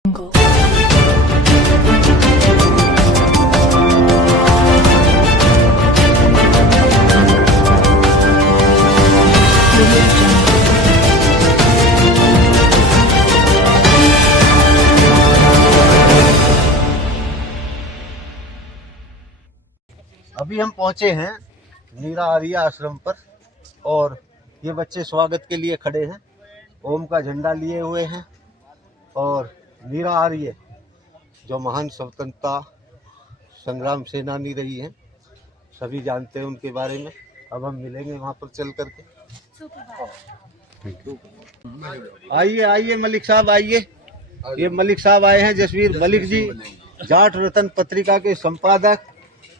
अभी हम पहुंचे हैं नीरा आर्य आश्रम पर और ये बच्चे स्वागत के लिए खड़े हैं, ओम का झंडा लिए हुए हैं। और नीरा आर्य जो महान स्वतंत्रता संग्राम सेनानी रही हैं, सभी जानते हैं उनके बारे में। अब हम मिलेंगे वहाँ पर चल करके। आइए आइए मलिक साहब आइए। ये मलिक साहब आए हैं, जसवीर मलिक जी, जाट रतन पत्रिका के संपादक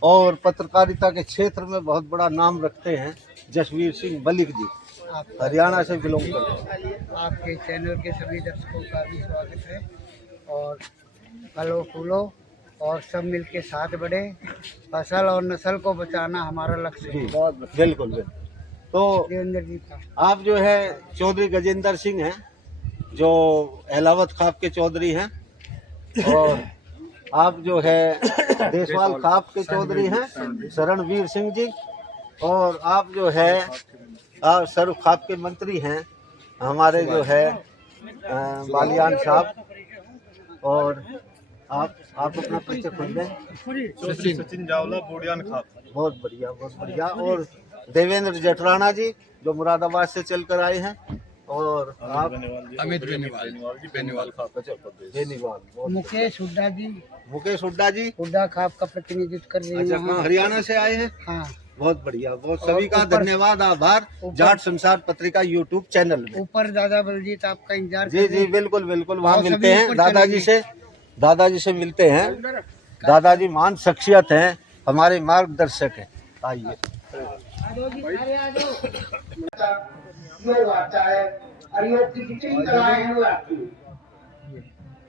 और पत्रकारिता के क्षेत्र में बहुत बड़ा नाम रखते हैं। जसवीर सिंह मलिक जी हरियाणा से बिलोंग करते हैं। आपके चैनल के सभी दर्शकों का भी स्वागत है। और फलों फूलों और सब मिलके साथ बढ़े, फसल और नस्ल को बचाना हमारा लक्ष्य है। बहुत बिल्कुल बिल्कुल। तो देवेंद्र जी का आप जो है चौधरी गजेंद्र सिंह हैं, जो अहलावत खाप के चौधरी हैं, और आप जो है देशवाल खाप के चौधरी हैं शरणवीर सिंह जी, और आप जो है सर्व खाप के मंत्री हैं हमारे जो है बालियान साहब। और आप अपना परिचय खुद दें। सचिन जावला बोडियान खाप। बहुत बढ़िया बहुत बढ़िया। और देवेंद्र जटराणा जी जो मुरादाबाद से चलकर आए हैं, और आप अमित बेनीवाल खाप। बेनीवाल। मुकेश हुड्डा जी, मुकेश हुड्डा जी हुड्डा खाप का प्रतिनिधित्व कर रहे अच्छा हैं। हरियाणा से आए हैं। हाँ, बहुत बढ़िया। बहुत सभी का धन्यवाद आभार जाट संसार पत्रिका यूट्यूब चैनल में। ऊपर दादा बलजीत आपका इंतजार जी कर जी बिल्कुल बिल्कुल। वहाँ और मिलते सभी हैं ऊपर दादाजी से मिलते हैं। दादाजी महान शख्सियत हैं, हमारे मार्गदर्शक हैं। आइए। योग आता है और योग की जितनी कलाएं हैं वो आती है।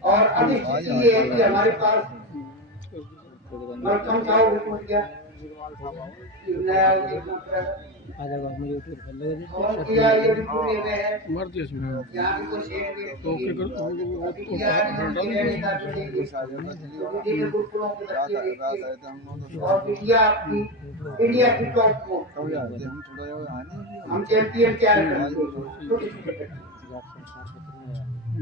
और अभी स्थिति ये है कि हमारे पास मलकम का टूट गया, नया और किया ये भी पूरे में है। यहाँ भी कुछ गुरुकुलों के बच्चे और इंडिया की टॉप को हम चैंपियन तैयार करते हैं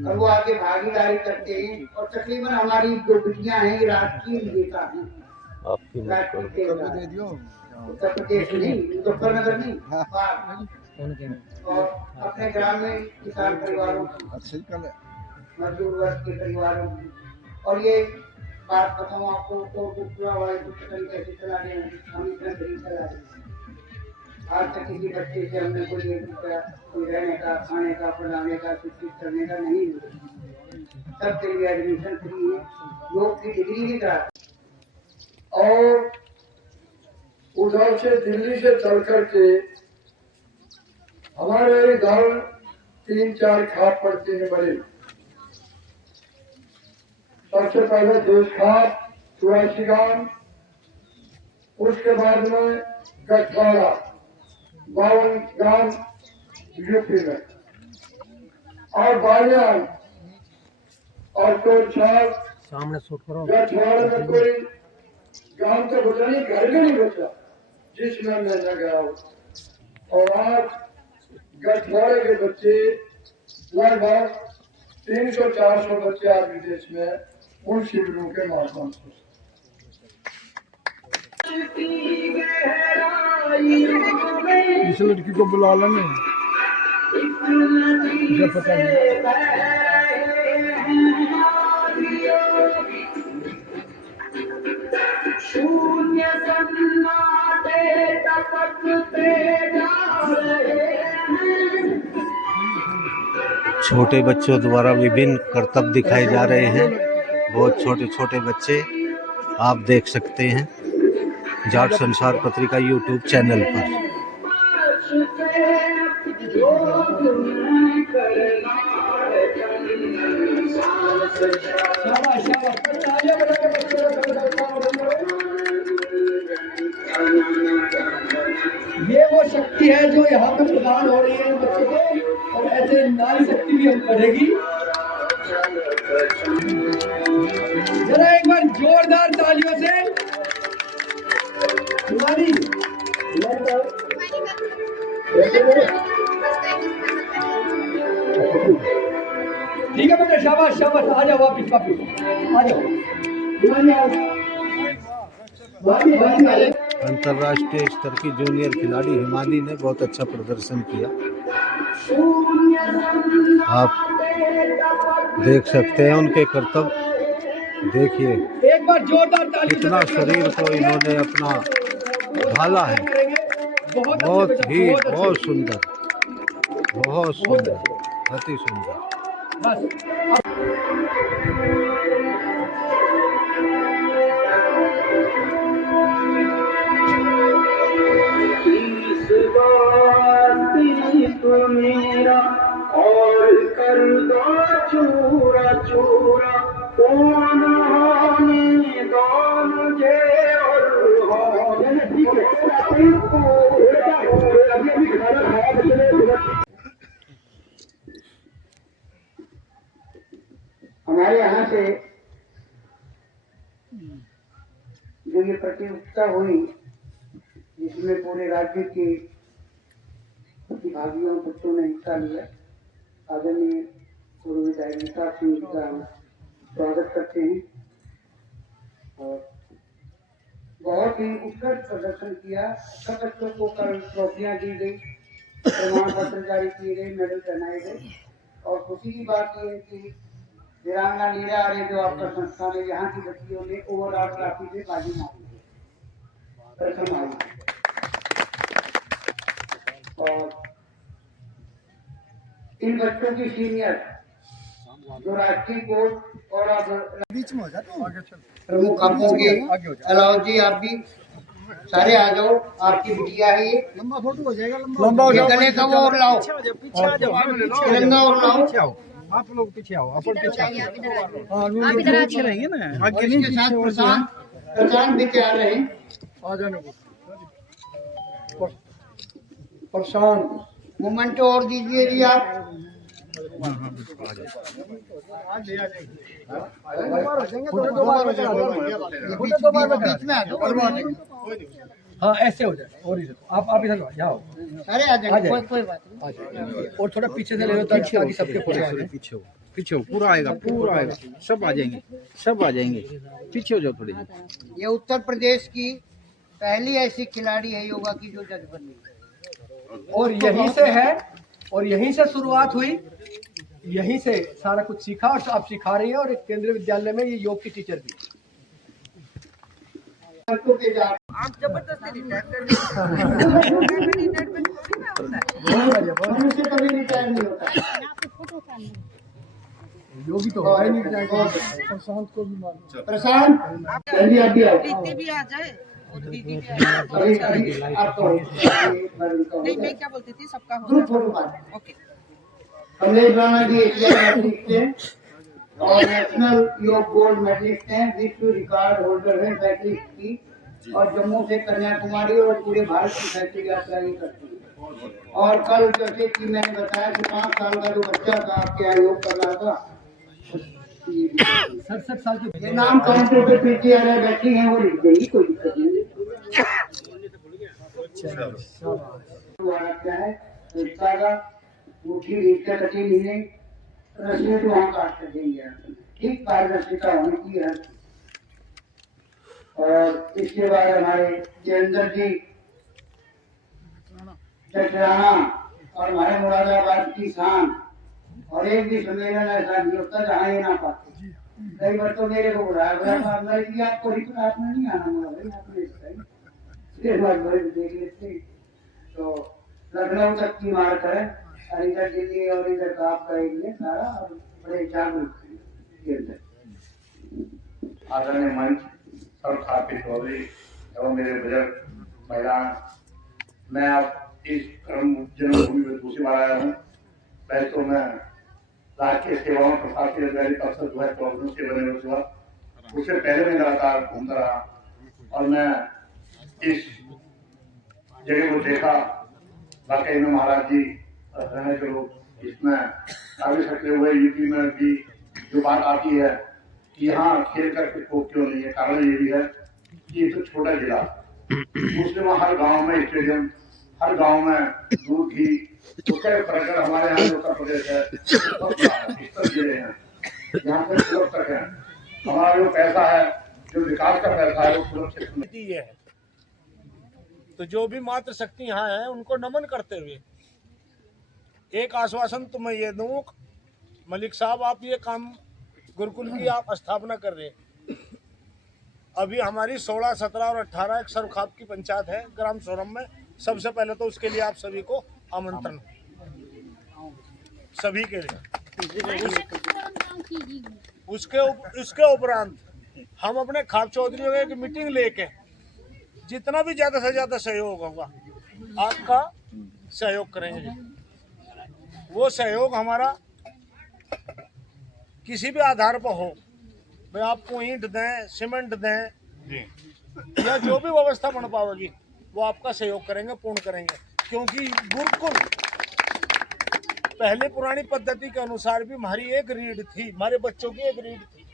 और वो आगे भागीदारी करते हैं। और तकरीबन हमारी जो बिटियां हैं ये राष्ट्रीय विजेता हैं। उत्तर प्रदेश नहीं, मुजफ्फरनगर नहीं, और अपने ग्राम में किसान परिवारों, मजदूर वर्ग के परिवारों। और ये बात बताऊँ आपको तो पूरा कैसे चला रहे हैं, हम इतना सही चला रहे हैं। आज तक किसी बच्चे से हमने कोई रहने का, खाने का, पढ़ाने का, शिक्षित करने का नहीं हुआ। सबके लिए एडमिशन फ्री है, योग की डिग्री भी करा। और उधर से दिल्ली से चल करके हमारे गांव 3-4 खाप पड़ते हैं बड़े। सबसे पहले देश खाप, चौरासी गांव, उसके बाद में गठवाड़ा 52 गांव यूपी में, और बालियान और तोड़छाड़ सामने शूट करो। गठवाड़े में कोई गांव तो बचा नहीं, घर भी नहीं बचा जिसमें मैं न गया हूँ। और आज गठवाड़े के बच्चे लगभग 300-400 बच्चे आज विदेश में उन शिविरों के माध्यम से। इस लड़की को बुला लेंगे जब पता नहीं। शून्य सन्नाटे टपकते जा रहे हैं। छोटे बच्चों द्वारा विभिन्न करतब दिखाए जा रहे हैं। बहुत छोटे छोटे बच्चे आप देख सकते हैं जाट संसार पत्रिका यूट्यूब चैनल पर। ये वो शक्ति है जो यहाँ पे प्रदान हो रही है बच्चों को, और ऐसे नारी शक्ति भी हम बढ़ेगी। जरा एक बार जोरदार तालियों से हिमानी। ठीक है बेटा, शाबाश शाबाश, आ जाओ वापिस वापिस आ जाओ। हिमानी आओ। अंतर्राष्ट्रीय स्तर की जूनियर खिलाड़ी हिमानी ने बहुत अच्छा प्रदर्शन किया। आप देख सकते हैं उनके करतब। देखिए एक बार जोरदार ताली से कितना शरीर को इन्होंने अपना ढाला है। बहुत ही बहुत सुंदर, बहुत सुंदर, अति सुंदर। बस मेरा और कर दो चूरा चूरा, कौन होने दो मुझे और हमारे यहाँ से जो ये प्रतियोगिता हुई, जिसमें पूरे राज्य के प्रतिभागियों बच्चों ने हिस्सा लिया, आदरणीय पूर्व विधायक निसार सिंह जी का हम स्वागत करते हैं। और बहुत ही उत्कृष्ट प्रदर्शन किया। सब बच्चों को कल ट्रॉफियां दी गई, प्रमाण पत्र जारी किए गए, मेडल पहनाए गए। और खुशी की बात यह है कि वीरांगना नीरा आर्य जो आपका संस्थान है, यहाँ की बच्चियों ने ओवरऑल ट्रॉफी से बाजी मारी, प्रथम आई। और इन बच्चों की सीनियर जो राष्ट्रीय कोच और अब प्रमुख आपको के अलाउ जी, आप भी सारे आ जाओ। आपकी बिटिया है ये, लंबा फोटो हो जाएगा, लंबा हो जाएगा। गले का वो और लाओ, पीछे आ जाओ, तिरंगा और लाओ। आप लोग पीछे आओ, अपन पीछे आओ। आप इधर अच्छे रहेंगे ना। और इसके साथ प्रशांत भी तैयार रहे। आ जाने को प्रशांत मोमेंटो और दीजिए जी आप। हाँ ऐसे हो जाए। और आप इधर जाओ, अरे आ जाएंगे, कोई बात नहीं। और थोड़ा पीछे से ले लो ताकि सबके पीछे हो, पीछे हो, पूरा आएगा, पूरा आएगा, सब आ जाएंगे, सब आ जाएंगे। पीछे हो जाओ थोड़ी। ये उत्तर प्रदेश की पहली ऐसी खिलाड़ी है योगा की जो जज बनी, और यहीं से है, और यहीं से शुरुआत हुई, यहीं से सारा कुछ सीखा और आप सिखा रही हैं। और एक केंद्रीय विद्यालय में ये योग की टीचर भी। आप जबरदस्ती कभी रिटायर नहीं होता। योगी तो है नहीं। प्रशांत को भी मालूम। प्रशांत प्रीति भी आ जाए, और दीदी भी आ जाए। आपको नहीं, मैं क्या बोलती थी, सबका हो ग्रुप फोटो बात। ओके। कमलेश राणा जी एशिया हैं और नेशनल योग गोल्ड मेडलिस्ट हैं, विश्व रिकॉर्ड होल्डर हैं साइकिलिस्ट की, और जम्मू से कन्याकुमारी और पूरे भारत की साइकिल यात्रा ये करती है। और कल जैसे कि मैंने बताया कि 5 साल का जो बच्चा था आपके यहाँ योग कर रहा था, 67 साल के ये नाम काउंटर पे पीछे आ रहे बैठी हैं, वो लिख देंगी, कोई दिक्कत नहीं है। रिश्ता का मुट्ठी रिश्ता कटी मिले, रस्सी तो वहाँ काट कर देंगे। ठीक पारदर्शिता होनी चाहिए हर। और इसके बाद हमारे जयेंद्र जी चटराना और हमारे मुरादाबाद की शान, और एक भी सम्मेलन ऐसा नहीं होता जहाँ ये ना पाते। कई बार तो मेरे को बुलाया गया, आपको रिपोर्ट में नहीं आना मेरा भाई, आपने देख लेते। तो लखनऊ तक की मार करें, इधर दिल्ली और इधर का आप करेंगे सारा, और बड़े जागरूक हैं। आदरणीय मंच और खापी चौधरी एवं मेरे बुजुर्ग महिला, मैं अब इस कर्म जन्मभूमि में दूसरी बार आया हूँ। पहले तो मैं राजकीय सेवाओं प्रशासकीय अधिकारी अफसर 2014 से बने हुए हुआ, उससे पहले मैं लगातार घूमता रहा और मैं इस जगह को देखा। वाकई में महाराज जी जो लोग इसमें आगे सकते हुए यूपी में भी जो बात आती है कि यहाँ खेल करके को क्यों नहीं है, कारण ये भी है कि ये तो छोटा जिला, दूसरे में हर गांव में स्टेडियम, हर गांव में दूध घी, उसका प्रकरण हमारे यहाँ जो उत्तर प्रदेश है बहुत बड़ा है, 70 जिले हैं, यहाँ पे सुरक्षित है। हमारा जो पैसा है, जो विकास का पैसा है, वो सुरक्षित नहीं ये है। तो जो भी मातृशक्ति यहाँ है उनको नमन करते हुए एक आश्वासन तो मैं ये दूं, मलिक साहब आप ये काम गुरुकुल की आप स्थापना कर रहे हैं, अभी हमारी 16, 17 और 18 एक सरखाप की पंचायत है ग्राम सोरम में। सबसे पहले तो उसके लिए आप सभी को आमंत्रण, सभी के लिए। उसके उपरांत हम अपने खाप चौधरी की मीटिंग लेके जितना भी ज्यादा से ज्यादा सहयोग होगा आपका सहयोग करेंगे। वो सहयोग हमारा किसी भी आधार पर हो, भाई आपको ईंट दें, सीमेंट दें या जो भी व्यवस्था बन पाएगी वो आपका सहयोग करेंगे, पूर्ण करेंगे। क्योंकि गुरुकुल पहले पुरानी पद्धति के अनुसार भी हमारी एक रीढ़ थी, हमारे बच्चों की एक रीढ़ थी,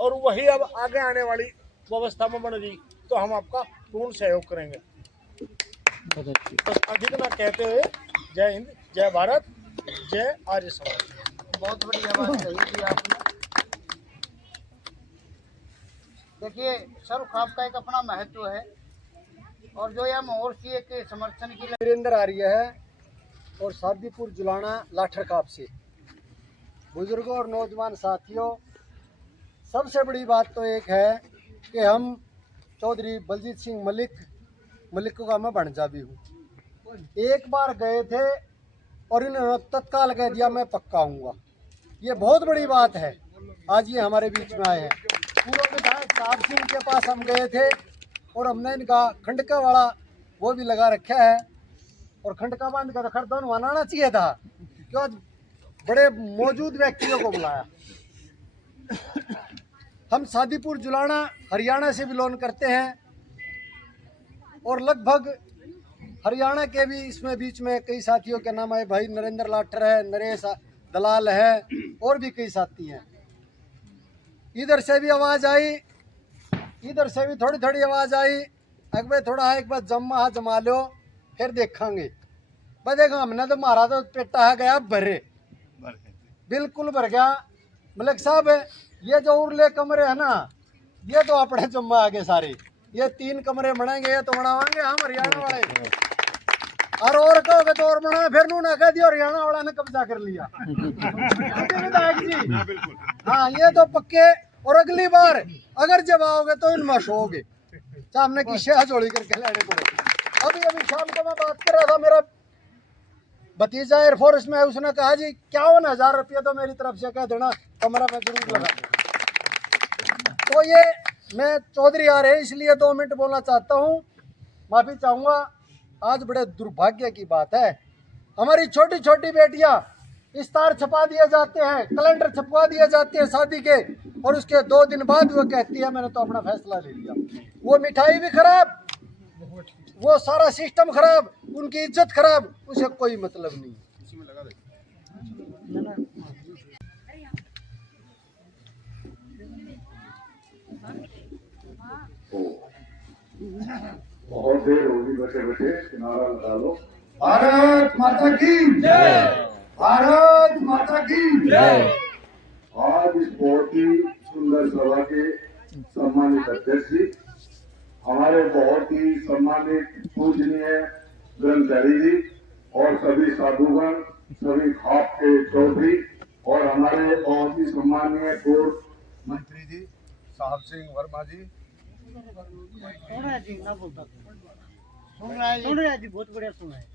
और वही अब आगे आने वाली व्यवस्था में बन रही, तो हम आपका पूर्ण सहयोग करेंगे। तो अधिक ना कहते हुए जय हिंद, जय भारत, जय आर्य समाज। बहुत बढ़िया बात कही थी आपने। देखिए, सर्वखाप का एक अपना महत्व है, और जो यह महर्षि के समर्थन की वीरेंद्र आर्य है और शादीपुर जुलाना लाठर खाप से। बुजुर्गों और नौजवान साथियों, सबसे बड़ी बात तो एक है कि हम चौधरी बलजीत सिंह मलिक का मैं भणजा भी हूँ। एक बार गए थे और इन्होंने तत्काल कह दिया मैं पक्का आऊँगा। ये बहुत बड़ी बात है, आज ये हमारे बीच में आए हैं। पूर्व विधायक साहब सिंह के पास हम गए थे और हमने इनका खंडका वाला वो भी लगा रखा है, और खंडका बांध का खरदौन बनाना चाहिए था, क्यों बड़े मौजूद व्यक्तियों को बुलाया। हम शादीपुर जुलाना हरियाणा से बिलोंग करते हैं, और लगभग हरियाणा के भी इसमें बीच में कई साथियों के नाम आए। भाई नरेंद्र लाठर है, नरेश दलाल है, और भी कई साथी हैं। इधर से भी आवाज़ आई, इधर से भी थोड़ी थोड़ी आवाज़ आई। अकबे थोड़ा है, एक बार जमा लो, फिर देखेंगे। बदेगा हमने तो मारा तो पेटा है गया भरे, बिल्कुल भर गया। मलिक साहब, ये जो उरले कमरे है ना, ये तो अपने जम्मा आगे सारे, ये 3 कमरे बनाएंगे, ये तो बनावाएंगे हम हरियाणा वाले। और कहोगे तो और बना, फिर नू ना कह दिया हरियाणा वाला ने कब्जा कर लिया। विधायक जी, हाँ ये तो पक्के। और अगली बार अगर जब आओगे तो इनमें शोगे, सामने की शेह जोड़ी करके लेने को। अभी शाम को मैं बात कर रहा था, मेरा भतीजा एयरफोर्स में है, उसने कहा जी 51,000 रुपये तो मेरी तरफ से कह देना, कमरा में जरूर लगा देना। तो ये मैं चौधरी आ रहे इसलिए 2 मिनट बोलना चाहता हूँ, माफ़ी चाहूँगा। आज बड़े दुर्भाग्य की बात है, हमारी छोटी छोटी बेटियाँ इस्तार छपा दिए जाते हैं, कैलेंडर छपवा दिए जाते हैं शादी के, और उसके 2 दिन बाद वो कहती है मैंने तो अपना फैसला ले लिया। वो मिठाई भी खराब, वो सारा सिस्टम खराब, उनकी इज्जत खराब, उसे कोई मतलब नहीं। बहुत देर होगी, बैठे बैठे किनारा लगा लो। भारत माता की जय, भारत माता की जय। आज इस बहुत ही सुंदर सभा के सम्मानित अध्यक्ष जी, हमारे बहुत ही सम्मानित पूजनीय ब्रह्मचारी जी, और सभी साधुगण, सभी खाप के चौधरी, और हमारे बहुत ही सम्मानीय पूर्व मंत्री जी साहब सिंह वर्मा जी। सुन रहा जी, ना बोलता सुन रहा जी, बहुत बढ़िया सुन रहा है।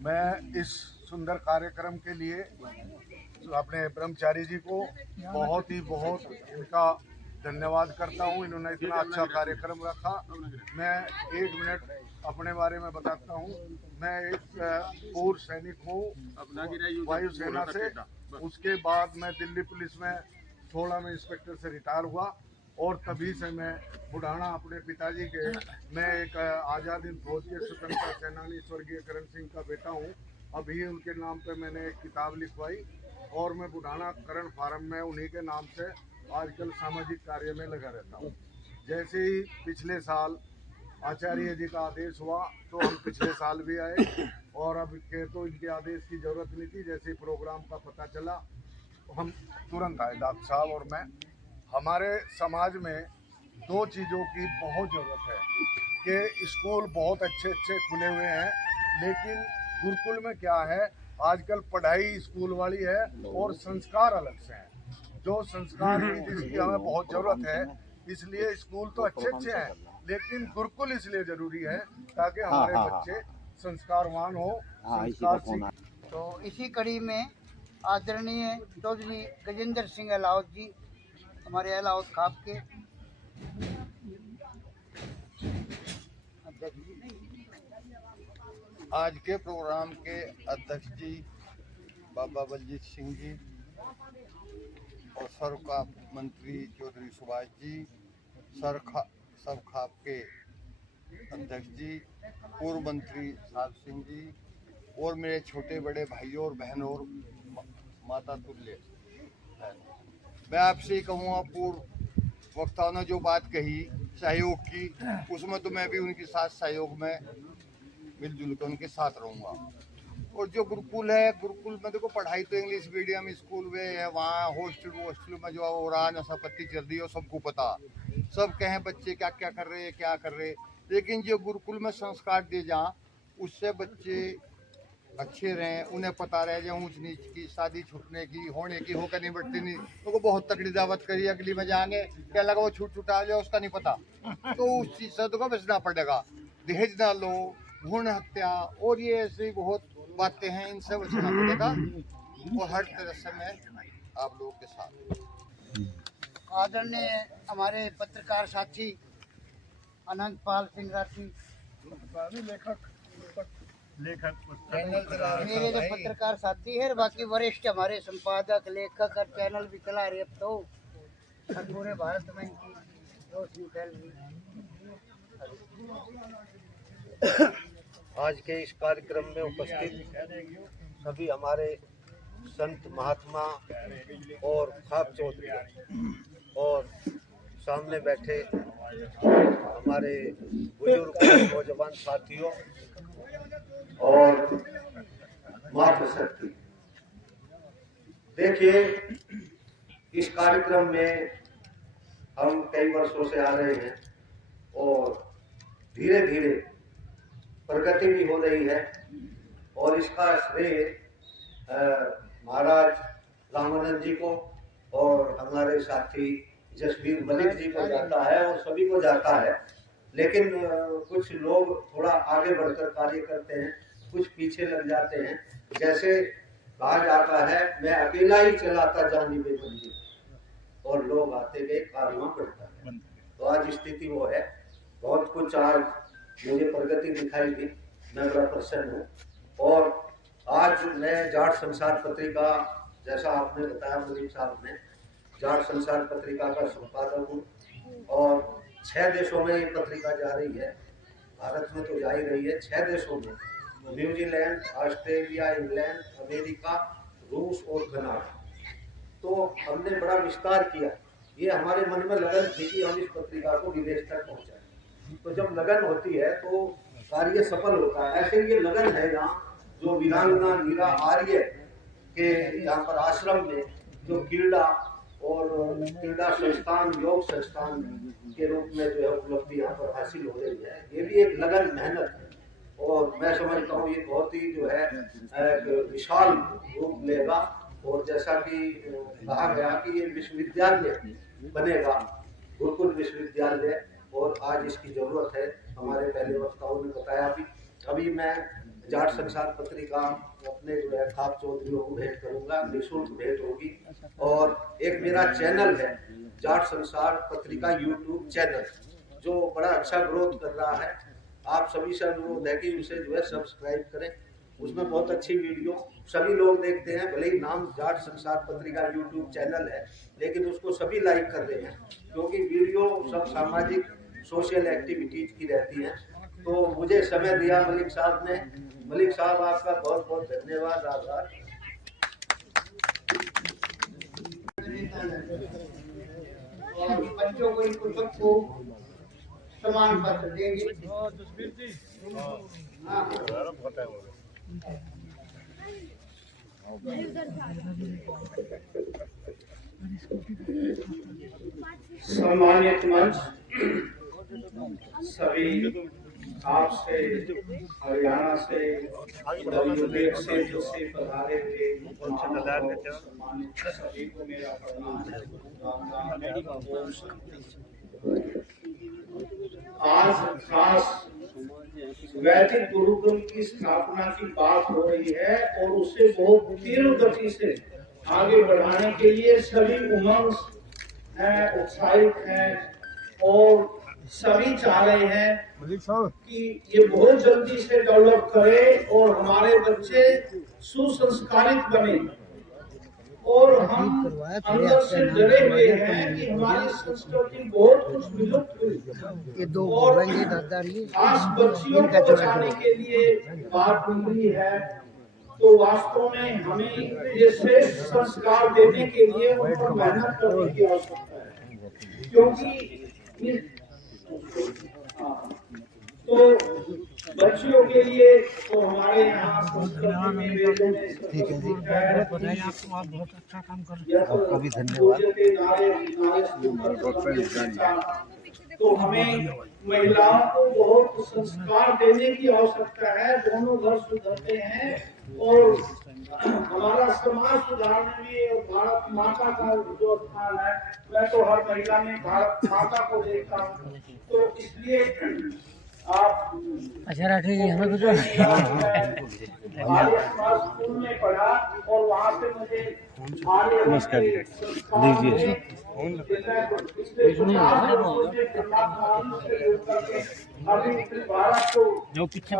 मैं इस सुंदर कार्यक्रम के लिए अपने ब्रह्मचारी जी को बहुत इनका धन्यवाद करता हूँ। इन्होंने इतना अच्छा कार्यक्रम रखा। मैं 1 मिनट अपने बारे में बताता हूँ। मैं एक पूर्व सैनिक हूँ वायुसेना से। उसके बाद मैं दिल्ली पुलिस में 16 में इंस्पेक्टर से रिटायर हुआ, और तभी से मैं बुढ़ाना अपने पिताजी के, मैं एक आज़ाद हिंद फौज के स्वतंत्रता सेनानी स्वर्गीय करण सिंह का बेटा हूँ। अभी उनके नाम पे मैंने एक किताब लिखवाई और मैं बुढ़ाना करण फार्म में उन्हीं के नाम से आजकल सामाजिक कार्य में लगा रहता हूँ। जैसे ही पिछले साल आचार्य जी का आदेश हुआ तो हम पिछले साल भी आए और अब के तो इनके आदेश की ज़रूरत नहीं थी। जैसे प्रोग्राम का पता चला तो हम तुरंत आए डॉक्टर साहब और मैं। हमारे समाज में दो चीज़ों की बहुत ज़रूरत है कि स्कूल बहुत अच्छे अच्छे खुले हुए हैं, लेकिन गुरुकुल में क्या है आजकल पढ़ाई स्कूल वाली है और संस्कार अलग से हैं। जो संस्कार की जिसकी हमें बहुत ज़रूरत है, इसलिए स्कूल तो अच्छे अच्छे हैं लेकिन गुरुकुल इसलिए ज़रूरी है ताकि हमारे बच्चे संस्कारवान हो, संस्कार सीख। तो इसी कड़ी में आदरणीय चौधरी गजेंद्र सिंह अहलावत जी, हमारे अहलावत खाप के अध्यक्ष जी, आज के प्रोग्राम के अध्यक्ष जी बाबा बलजीत सिंह जी और सर्व खाप मंत्री चौधरी सुभाष जी, सब खाप के अध्यक्ष जी, पूर्व मंत्री साहब सिंह जी और मेरे छोटे बड़े भाइयों और बहनों और माता तुल्य, मैं आपसे कहूँगा पूर्व वक्ताओं ने जो बात कही सहयोग की, उसमें तो मैं भी उनके साथ सहयोग में मिलजुल कर उनके साथ रहूँगा। और जो गुरुकुल है, गुरुकुल में देखो पढ़ाई तो इंग्लिश मीडियम स्कूल में है, वहाँ हॉस्टल में जो हो रहा नशापत्ती चल रही है सबको पता, सब कहें बच्चे क्या क्या कर रहे हैं क्या कर रहे, लेकिन जो गुरुकुल में संस्कार दिए जहाँ उससे बच्चे अच्छे रहें, उन्हें पता रहे जो ऊंच नीच की, शादी छूटने की, होने की, होकर नहीं बढ़ती नहीं, उनको बहुत तगड़ी दावत करी, अगली में जाएंगे क्या लगा वो छूट छुटा जाए उसका नहीं पता, तो उस चीज़ से तो बचना पड़ेगा। दहेज ना लो, भ्रूण हत्या और ये ऐसी बहुत बातें हैं, इनसे बचना पड़ेगा और हर तरह से मैं आप लोगों के साथ। आदरणीय हमारे पत्रकार साथी अनंत पाल सिंह राठी, मेरे जो पत्रकार साथी है, बाकी वरिष्ठ हमारे संपादक लेखक और चैनल भी चला रहे अब तो पूरे भारत में इनकी रोशनी फैल रही। आज के इस कार्यक्रम में उपस्थित सभी हमारे संत महात्मा और खाप चौधरी और सामने बैठे हमारे बुजुर्ग नौजवान साथियों और मातृशक्ति, देखिए इस कार्यक्रम में हम कई वर्षों से आ रहे हैं और धीरे धीरे प्रगति भी हो रही है और इसका श्रेय महाराज रामानंद जी को और हमारे साथी जसवीर मलिक जी को जाता है और सभी को जाता है, लेकिन कुछ लोग थोड़ा आगे बढ़कर कार्य करते हैं, कुछ पीछे लग जाते हैं। जैसे कहा जाता है मैं अकेला ही चलाता जानी बेबंदी और लोग आते गए कारवां बढ़ता है, तो आज स्थिति वो है। बहुत कुछ आज मुझे प्रगति दिखाई दी, मैं बड़ा प्रसन्न हूँ। और आज मैं जाट संसार पत्रिका, जैसा आपने बताया मलिक साहब ने, जाट संसार पत्रिका का संपादक हूँ और 6 देशों में ये पत्रिका जा रही है। भारत में तो जा ही रही है, 6 देशों में, न्यूजीलैंड, ऑस्ट्रेलिया, इंग्लैंड, अमेरिका, रूस और कनाडा। तो हमने बड़ा विस्तार किया। ये हमारे मन में लगन थी कि हम इस पत्रिका को विदेश तक पहुँचाएं। तो जब लगन होती है तो कार्य सफल होता है। ऐसे ये लगन है यहाँ जो वीरांगना मीरा आर्य के यहाँ पर आश्रम में जो क्रीड़ा और क्रीड़ा संस्थान, योग संस्थान के रूप में जो है उपलब्धि यहाँ पर हासिल हो रही है, ये भी एक लगन मेहनत है और मैं समझता हूँ ये बहुत ही जो है विशाल रूप लेगा। और जैसा कि कहा गया कि ये विश्वविद्यालय बनेगा, गुरुकुल विश्वविद्यालय, और आज इसकी जरूरत है। हमारे पहले वक्ताओं ने बताया भी, अभी मैं जाट संसार पत्रिका अपने जो है खाप चौधरियों को भेंट करूंगा, निःशुल्क भेंट होगी। और एक मेरा चैनल है जाट संसार पत्रिका यूट्यूब चैनल, जो बड़ा अच्छा ग्रोथ कर रहा है। आप सभी से अनुरोध है कि उसे जो है सब्सक्राइब करें, उसमें बहुत अच्छी वीडियो सभी लोग देखते हैं। भले ही नाम जाट संसार पत्रिका यूट्यूब चैनल है, लेकिन उसको सभी लाइक कर रहे हैं क्योंकि वीडियो सब सामाजिक सोशल एक्टिविटीज की रहती हैं तो मुझे समय दिया मलिक साहब ने। मलिक साहब आपका बहुत बहुत धन्यवाद, आभार। और बच्चों को इनको सबको समान पत्र देंगे। हाँ। सम्मानित मंच, सभी आपसे, हरियाणा से और यूपी से जो से पधारे हुए सम्मानित सभी को मेरा प्रणाम। आज खास वैदिक गुरुकुल की स्थापना की बात हो रही है और उसे बहुत तीव्र गति से आगे बढ़ाने के लिए सभी उमंग हैं, उत्साहित हैं और सभी चाह रहे हैं कि ये बहुत जल्दी से डेवलप करे और हमारे बच्चे सुसंस्कारित बने। और हम अंदर से डरे हुए हैं कि हमारी संस्कृति बहुत कुछ विलुप्त हुई और खास बच्चियों को बचाने के लिए बात मिली है। तो वास्तव में हमें ये श्रेष्ठ संस्कार देने के लिए उन पर मेहनत करने की आवश्यकता है, क्योंकि तो बच्चियों के लिए तो हमारे यहाँ संस्कृति में वेदों में बहुत अच्छा काम कर रहे हैं। आपका भी धन्यवाद। तो हमें महिलाओं को बहुत संस्कार देने की आवश्यकता है। दोनों घर सुधरते हैं और हमारा समाज सुधारने में और भारत माता का जो स्थान है, मैं तो हर महिला में भारत माता को देखता हूँ। तो इसलिए आप अच्छा ठीक है, हमें कुछ स्कूल में पढ़ा और वहाँ से मुझे जो पीछे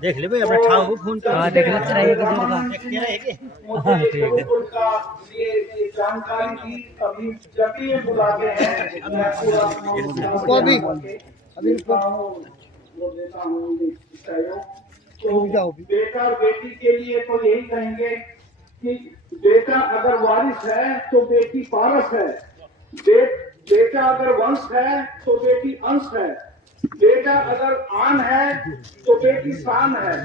देख ले भाई, अपना ठाव को फोन कर। हाँ देख लेते रहेगा जानकारी दी। अभी जब भी ये बुलाते हैं मैं अभी देता हूँ सहयोग। तो बेटा और बेटी के लिए तो यही कहेंगे कि बेटा अगर वारिस है तो बेटी पारस है, बेटा अगर वंश है तो बेटी अंश है, बेटा अगर आन है तो बेटी शान है,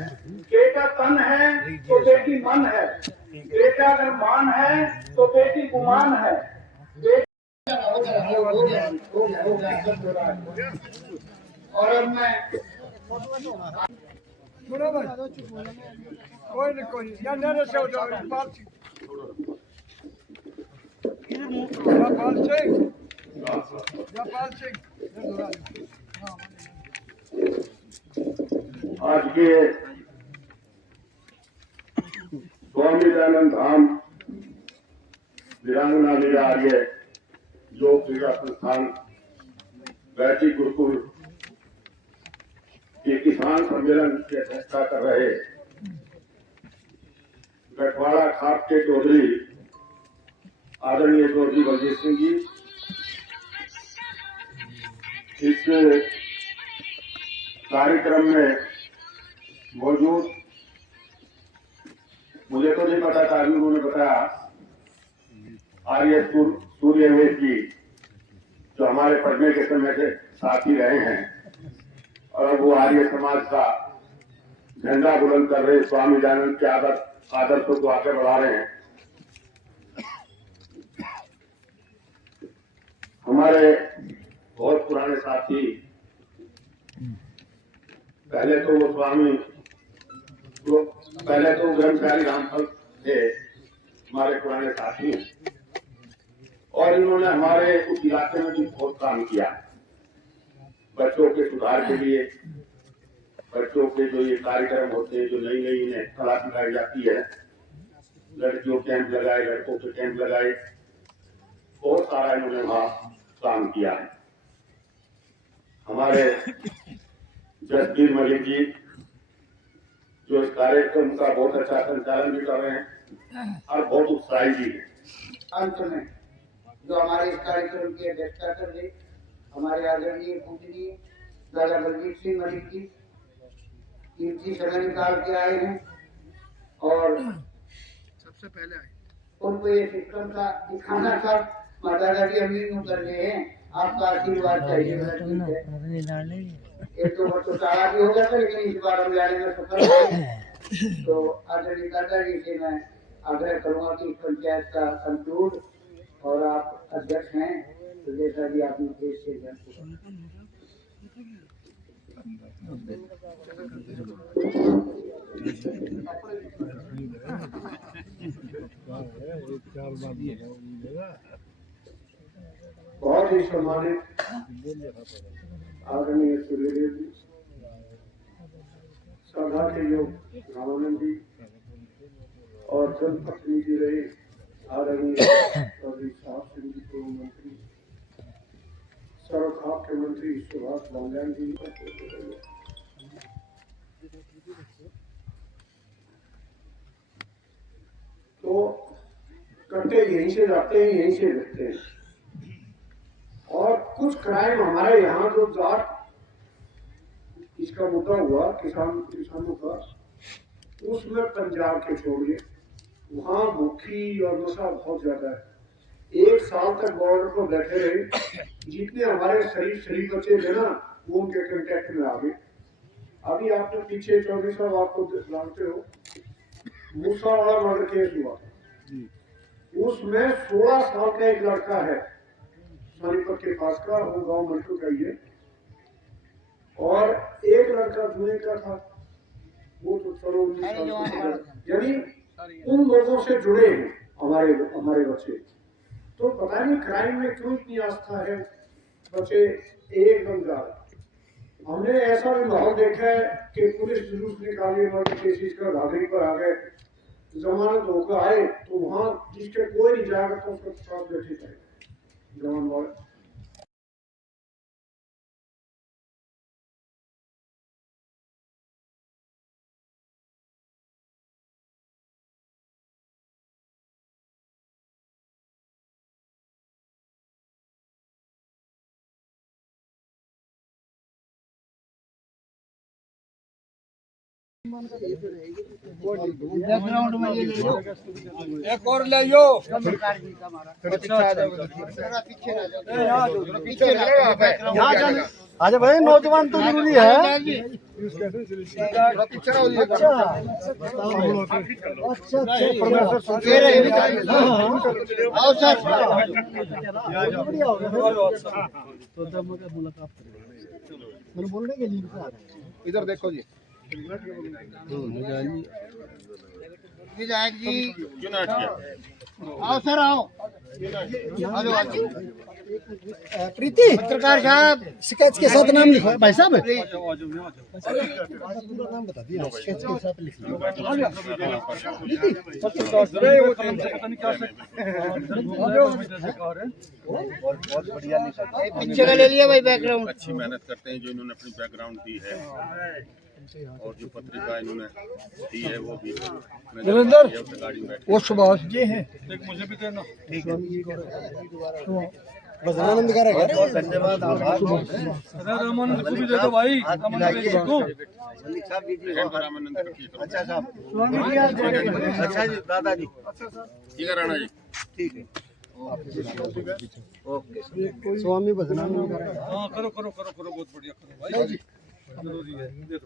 बेटा तन है तो बेटी मन है, बेटा अगर मान है तो बेटी गुमान है। और अब मैं कोई नहीं या नरे से हो जाओ पाल सिंह आज के स्वामी दयानंद धाम वीरांगना विरार्य योग क्रीड़ा संस्थान वैदिक गुरुकुल के किसान सम्मेलन की अध्यक्षता कर रहे गठवाड़ा खाप के चौधरी आदरणीय चौधरी बलजीत सिंह जी, इस कार्यक्रम में मौजूद, मुझे तो नहीं पता था, अभी उन्होंने बताया आर्य सूर्यवेद जी जो हमारे पढ़ने के समय से साथी रहे हैं और अब वो आर्य समाज का झंडा बुलंद कर रहे, स्वामी दयानंद के आदर्शों को आगे बढ़ा रहे हैं। हमारे बहुत पुराने साथी, पहले तो वो स्वामी, पहले तो ब्रह्मचारी रामफल थे हमारे पुराने साथी, और इन्होंने हमारे उस इलाके में भी बहुत काम किया बच्चों के सुधार के लिए। बच्चों के जो ये कार्यक्रम होते हैं, जो नई नई इन्हें कला सिखाई जाती है, लड़कियों कैंप लगाए, लड़कों के कैंप लगाए, बहुत सारा इन्होंने वहाँ काम किया है। हमारे जसबीर मलिक जी जो इस कार्यक्रम का बहुत अच्छा संचालन भी कर रहे हैं और बहुत उत्साही भी है। अंत में जो हमारे इस कार्यक्रम की अध्यक्षता कर रहे हमारे आदरणीय पूजनीय दादा बलजीत सिंह मलिक जी कीमती समय निकाल के आए हैं और सबसे पहले आए। उनको ये सिस्टम का दिखाना था। माता जी अमीर यूं कर रहे हैं, आपका आशीर्वाद चाहिए। एक दो बार तो टाला भी हो गया था, लेकिन इस बार हम जाने में सफल हुए। तो आदरणीय दादा जी से मैं आग्रह करूंगा कि पंचायत का कंक्लूड, और आप अध्यक्ष हैं तो जैसा भी आप निर्देश से बहुत ही सम्मानित आदरणीय सूर्यदेव जी, सभा के योग रामानंद जी और जनपत्नी जी रहे आदरणीय चौधरी साहब सिंह जी, पूर्व मंत्री, सड़क खाप के मंत्री सुभाष बांग्यान जी, तो कट्टे यहीं से जाते हैं, यहीं से रहते हैं। और कुछ क्राइम हमारे यहाँ जो जाट इसका मुद्दा हुआ किसानों का, उसमें पंजाब के छोड़िए, वहाँ भूखी और नशा बहुत ज्यादा है। 1 साल तक बॉर्डर पर बैठे रहे, जितने हमारे शरीफ बच्चे थे ना वो उनके कांटेक्ट में आ गए। अभी आपने पीछे चौधरी साहब आपको जानते हो, मूसा वाला मर्डर केस हुआ, उसमें 16 साल का एक लड़का है सोनीपत के पास का, वो गांव मल्टू का ही है, और एक लड़का धुएं का था, वो तो चलो 19 साल, यानी उन लोगों से जुड़े हैं हमारे बच्चे। तो पता नहीं क्राइम में क्यों इतनी आस्था है, बच्चे एकदम जा रहे। हमने ऐसा भी माहौल देखा है कि पुलिस जुलूस निकाली, मर्डर केसेस का घाघरी पर आ गए, जमानत होकर आए तो वहां जिसके कोई नहीं जाएगा तो उसके साथ बैठे थे जवान वाले। बैकग्राउंड में ये ले लो, एक और ले लो। अच्छा भाई, नौजवान तो जरूरी है। आओ सर, मैंने बोलने के लिए इधर देखो जी, विधायक जी आओ सर, आओ। प्रीति पत्रकार साहब, स्केच के साथ नाम लिखो भाई साहब, पूरा नाम बता दिया, स्केच के साथ लिख लो। बहुत बढ़िया लिखा, पीछे का ले लिया भाई बैकग्राउंड। अच्छी मेहनत करते हैं जो इन्होंने अपनी बैकग्राउंड दी है, और जो पत्रिका इन्होंने दी है वो भी गाड़ी में वो सुभाष जी हैं, मुझे भी देना। ठीक है, बजरानंद का बहुत धन्यवाद, आभार। रामानंद को भी दे दो भाई, मलिक साहब दीजिए। अच्छा साहब, अच्छा जी, दादाजी ठीक है राणा जी, ठीक है, ओके। स्वामी बजरानंद का। हाँ करो करो करो करो, बहुत बढ़िया करो भाई, जरूरी है, दे दो।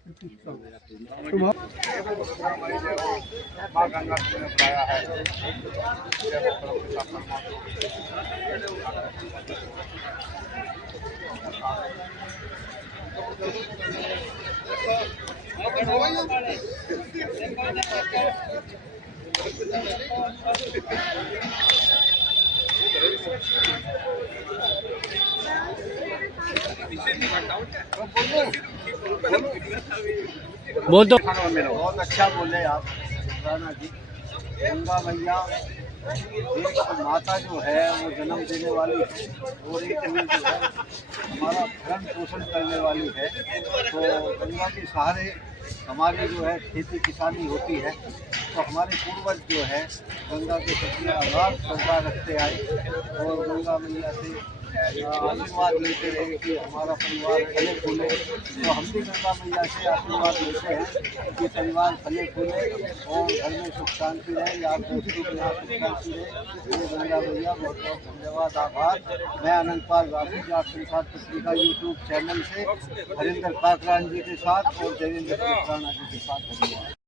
बोल दो, बहुत अच्छा बोले आप राणा जी। गंगा मैया एक माता जो है वो जन्म देने वाली है, और एक जो है हमारा भरण पोषण करने वाली है। तो गंगा के सहारे हमारी जो है खेती किसानी होती है। तो हमारे पूर्वज जो है गंगा के प्रति आभार श्रद्धा रखते आए, और गंगा मैया से आशीर्वाद लेते रहे कि हमारा परिवार फले फूले। तो हम भी गंगा मैया से आशीर्वाद लेते हैं कि परिवार फले फूले और घर में सुख शांति रहे, आप दोस्तों के यहाँ सुख शांति रहे। ये गंगा मैया बहुत बहुत धन्यवाद, आभार। मैं अनंत पाल राठी जाट संसार पत्रिका यूट्यूब चैनल से हरिंदर काकरान जी के साथ और देवेंद्र काकराना जी के साथ धन्यवाद।